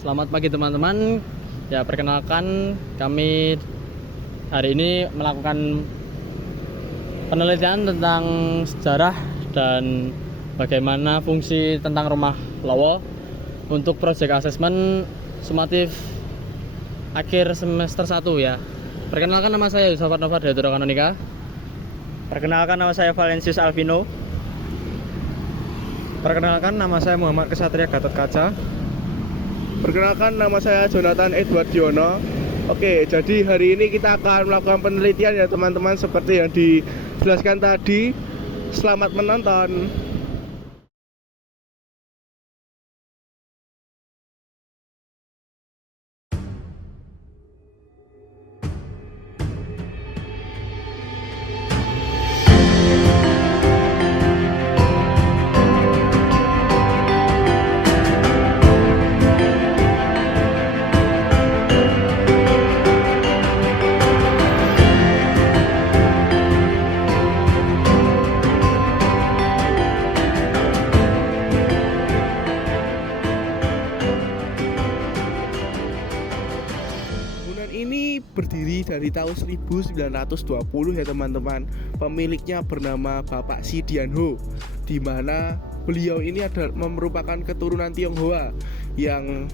Selamat pagi teman-teman. Ya, perkenalkan kami hari ini melakukan penelitian tentang sejarah dan bagaimana fungsi tentang rumah Lowo untuk proyek asesmen sumatif akhir semester 1 ya. Perkenalkan, nama saya Yusuf Nova dari Kanonika. Perkenalkan, nama saya Valensius Alvino. Perkenalkan, nama saya Muhammad Kesatria Gatot Kaca. Perkenalkan, nama saya Jonathan Edward Diono. Oke, jadi hari ini kita akan melakukan penelitian ya teman-teman, seperti yang dijelaskan tadi. Selamat menonton. Ini berdiri dari tahun 1920 ya teman-teman. Pemiliknya bernama Bapak Sidian Ho, di mana beliau ini adalah merupakan keturunan Tionghoa yang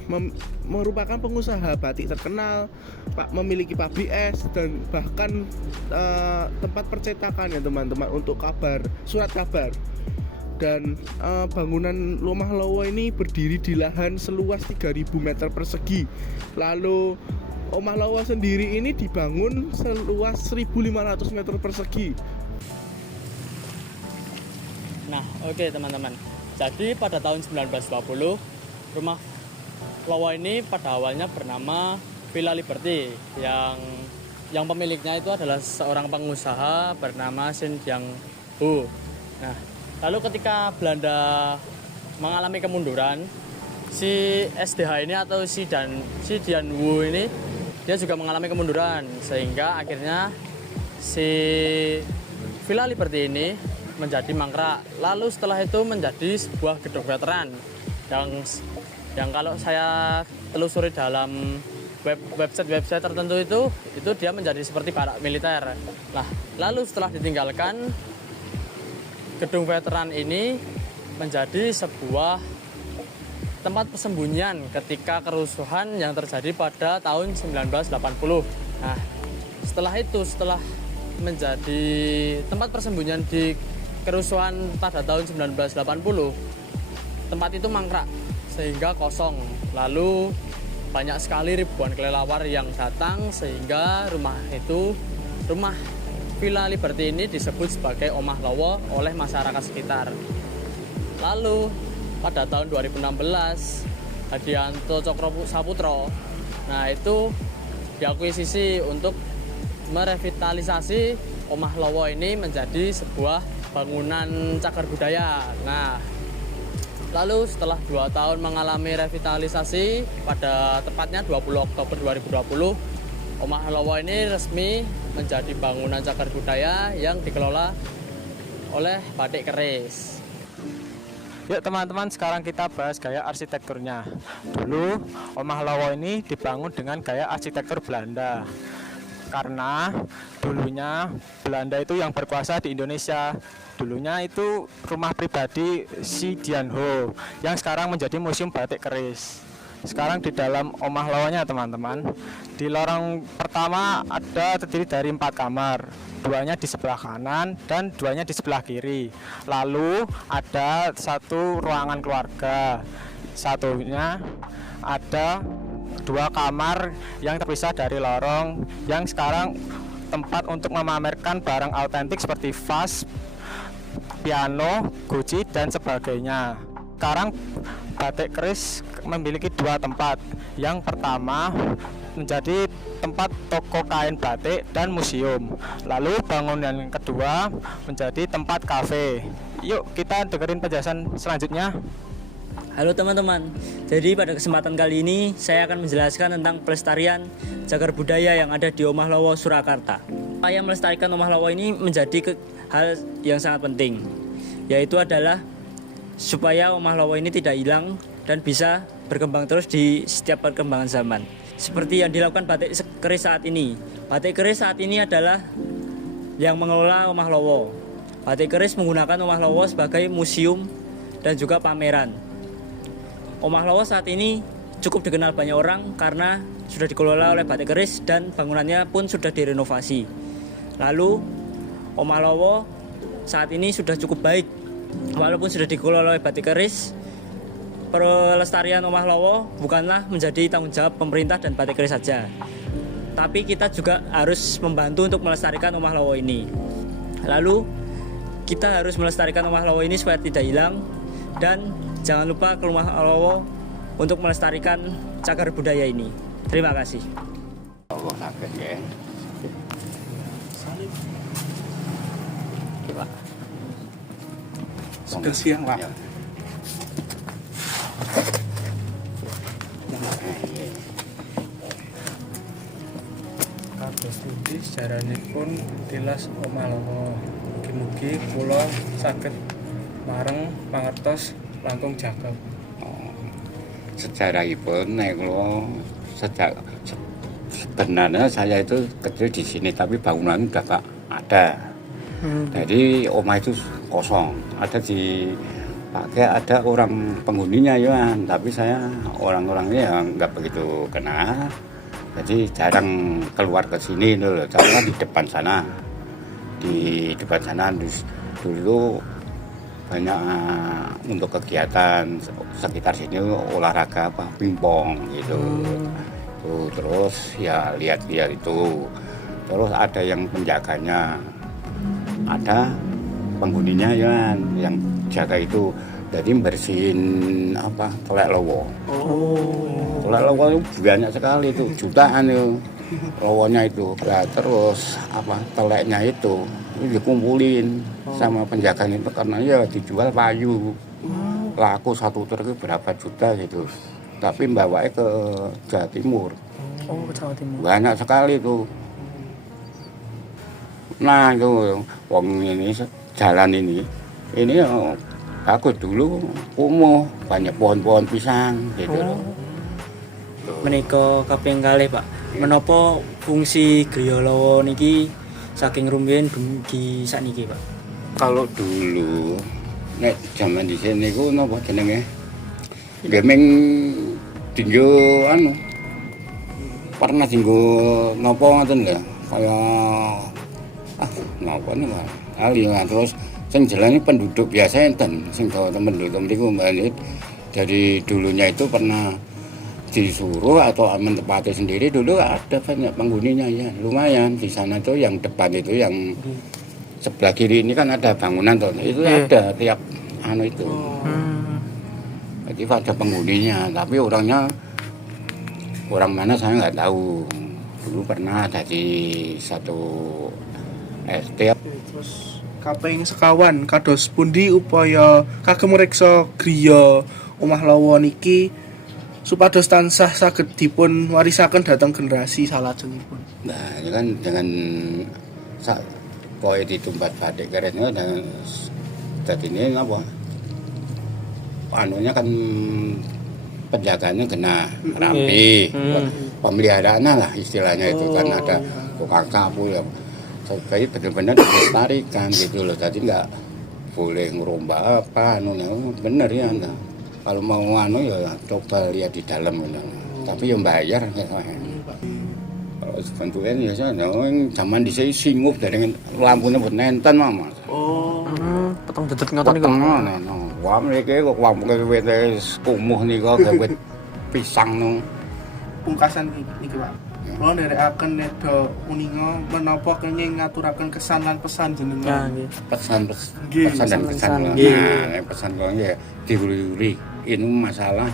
merupakan pengusaha batik terkenal, memiliki pabrik es dan bahkan tempat percetakan ya teman-teman untuk surat kabar. Dan bangunan rumah Lowo ini berdiri di lahan seluas 3.000 meter persegi. Lalu Omah Lowo sendiri ini dibangun seluas 1.500 meter persegi. Nah, oke teman-teman. Jadi pada tahun 1920, rumah Lowo ini pada awalnya bernama Villa Liberty, yang pemiliknya itu adalah seorang pengusaha bernama Sin Jiang Ho. Nah, lalu ketika Belanda mengalami kemunduran, si SDH ini atau si Dian Wu ini dia juga mengalami kemunduran, sehingga akhirnya si Villa Liberty ini menjadi mangkrak. Lalu setelah itu menjadi sebuah gedung veteran yang kalau saya telusuri dalam website tertentu itu dia menjadi seperti barak militer. Nah, lalu setelah ditinggalkan, gedung veteran ini menjadi sebuah tempat persembunyian ketika kerusuhan yang terjadi pada tahun 1980. Nah, setelah menjadi tempat persembunyian di kerusuhan pada tahun 1980, tempat itu mangkrak sehingga kosong. Lalu banyak sekali ribuan kelelawar yang datang, sehingga rumah Villa Liberty ini disebut sebagai Omah Lowo oleh masyarakat sekitar. Lalu pada tahun 2016, Hadianto Cokro Saputro, nah itu diakuisisi untuk merevitalisasi Omah Lowo ini menjadi sebuah bangunan cagar budaya. Nah, lalu setelah 2 tahun mengalami revitalisasi, pada tepatnya 20 Oktober 2020, Omah Lowo ini resmi menjadi bangunan cagar budaya yang dikelola oleh Batik Keris. Yuk teman-teman, sekarang kita bahas gaya arsitekturnya. Dulu Omah Lowo ini dibangun dengan gaya arsitektur Belanda, karena dulunya Belanda itu yang berkuasa di Indonesia. Dulunya itu rumah pribadi si Dian Ho, yang sekarang menjadi Museum Batik Keris. Sekarang di dalam Omah Lowonya teman-teman, di lorong pertama terdiri dari 4 kamar, 2-nya di sebelah kanan dan 2-nya di sebelah kiri. Lalu ada 1 ruangan keluarga, satunya ada 2 kamar yang terpisah dari lorong, yang sekarang tempat untuk memamerkan barang autentik seperti vas, piano, guci dan sebagainya. Sekarang Batik Keris memiliki 2 tempat. Yang pertama menjadi tempat toko kain batik dan museum. Lalu bangunan yang kedua menjadi tempat kafe. Yuk kita dengerin penjelasan selanjutnya. Halo teman-teman, jadi pada kesempatan kali ini saya akan menjelaskan tentang pelestarian cagar budaya yang ada di Omah Lowo, Surakarta. Upaya melestarikan Omah Lowo ini menjadi hal yang sangat penting, yaitu adalah supaya Omah Lowo ini tidak hilang dan bisa berkembang terus di setiap perkembangan zaman. Seperti yang dilakukan batik keris saat ini. Batik keris saat ini adalah yang mengelola Omah Lowo. Batik keris menggunakan Omah Lowo sebagai museum dan juga pameran. Omah Lowo saat ini cukup dikenal banyak orang karena sudah dikelola oleh batik keris dan bangunannya pun sudah direnovasi. Lalu Omah Lowo saat ini sudah cukup baik. Walaupun sudah dikelola oleh batik keris, pelestarian Omah Lowo bukanlah menjadi tanggung jawab pemerintah dan batik keris saja. Tapi kita juga harus membantu untuk melestarikan Omah Lowo ini. Lalu kita harus melestarikan Omah Lowo ini supaya tidak hilang, dan jangan lupa ke Omah Lowo untuk melestarikan cagar budaya ini. Terima kasih. Allah sakit ya. Pak. Sudah siang, Pak. Ya. Kados pundi sejaranipun tilas Omah Lowo. Mugi-mugi kula saged mareng pangertos langkung jagad. Sejarahipun nek kula sebenarnya saya itu kecil di sini tapi bangunan udah gak ada. Jadi omah itu kosong. Ada ada orang penghuninya ya, tapi saya orang-orangnya ya nggak begitu kenal. Jadi jarang keluar ke sini dulu. Karena di depan sana, dulu banyak untuk kegiatan sekitar sini olahraga apa pingpong gitu. Terus ya lihat-lihat itu. Terus ada yang penjaganya, ada penghuninya ya yang jaga itu. Jadi bersihin apa telek lowo. Telek lowo itu banyak sekali itu, jutaan itu lowonya itu. Nah, terus apa teleknya itu dikumpulin sama penjaganya itu karena ya dijual payu. Laku satu truk itu berapa juta gitu. Tapi bawanya ke Jawa Timur. Oh, Jawa Timur. Banyak sekali itu. Nah itu wong ini jalan ini bagus dulu kumuh, banyak pohon-pohon pisang gitu loh. Menika kaping kalih, Pak. Menapa fungsi Griya Lowo niki saking rumiyin dumugi sakniki, Pak? Kalau dulu nek zaman di sini ku napa jenenge? Gemeng tinggo pernah tinggo napa ngoten lho. Kaya napa nih Pak? Terus sing jelane penduduk biasa enten sing penduduk mriku Mbak. Dari dulunya itu pernah disuruh atau menempati sendiri dulu ada banyak penghuninya ya lumayan di sana tuh yang depan itu yang sebelah kiri ini kan ada bangunan tuh itu ada tiap itu jadi ada penghuninya tapi orang mana saya nggak tahu dulu pernah ada di satu RT. Terus kaping sekawan kados pundi upaya kagem ngreksa griya Omah Lowo niki supados tansah saged dipun warisaken dhateng generasi salajengipun. Nah, ini kan dengan koe ditumpat batik kerisnya dan jadi ini apa? Anunya kan penjagaannya kena rapi, pemeliharaannya lah istilahnya itu kan ada tukang sapu ya. Jadi benar-benar dilestarikan gitu loh. Jadi nggak boleh ngerombak apa anunya bener ya enggak. Kalau mau ya coba lihat di dalam gitu. Tapi yang bayar ya. Kalau sebetulnya ya zaman dhisik singup dari lampunya buat nenten Mas. Peteng dedet ngoten niku. Wah mriki kok lampuke wis kumuh nika gawe pisang no. Pungkasan niki Pak. Kula nderekaken nedha uninga menapa kenging ngaturaken kesan lan pesan jenengan. Pesan dan kesan. Nah, pesan kok ya diuri-uri ini masalah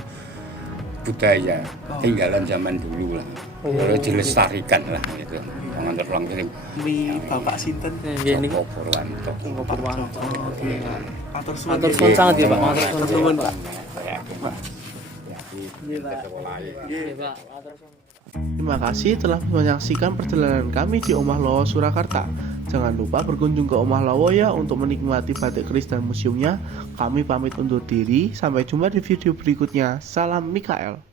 budaya tinggalan zaman dulu lah. Kalau dilestarikan lah gitu. Mengantar ulang kirim. Ini Bapak sinten? Nggih niku Purwanto. Purwanto. Oke. Matur suwun. matur suwun sangat ya, Pak. Matur suwun, Pak. Ya, Pak. Ya, di sekolah. Nggih, Pak. Matur suwun. Terima kasih telah menyaksikan perjalanan kami di Omah Lawa Surakarta. Jangan lupa berkunjung ke Omah Lawa ya untuk menikmati batik keris dan museumnya. Kami pamit undur diri, sampai jumpa di video berikutnya. Salam Mikael.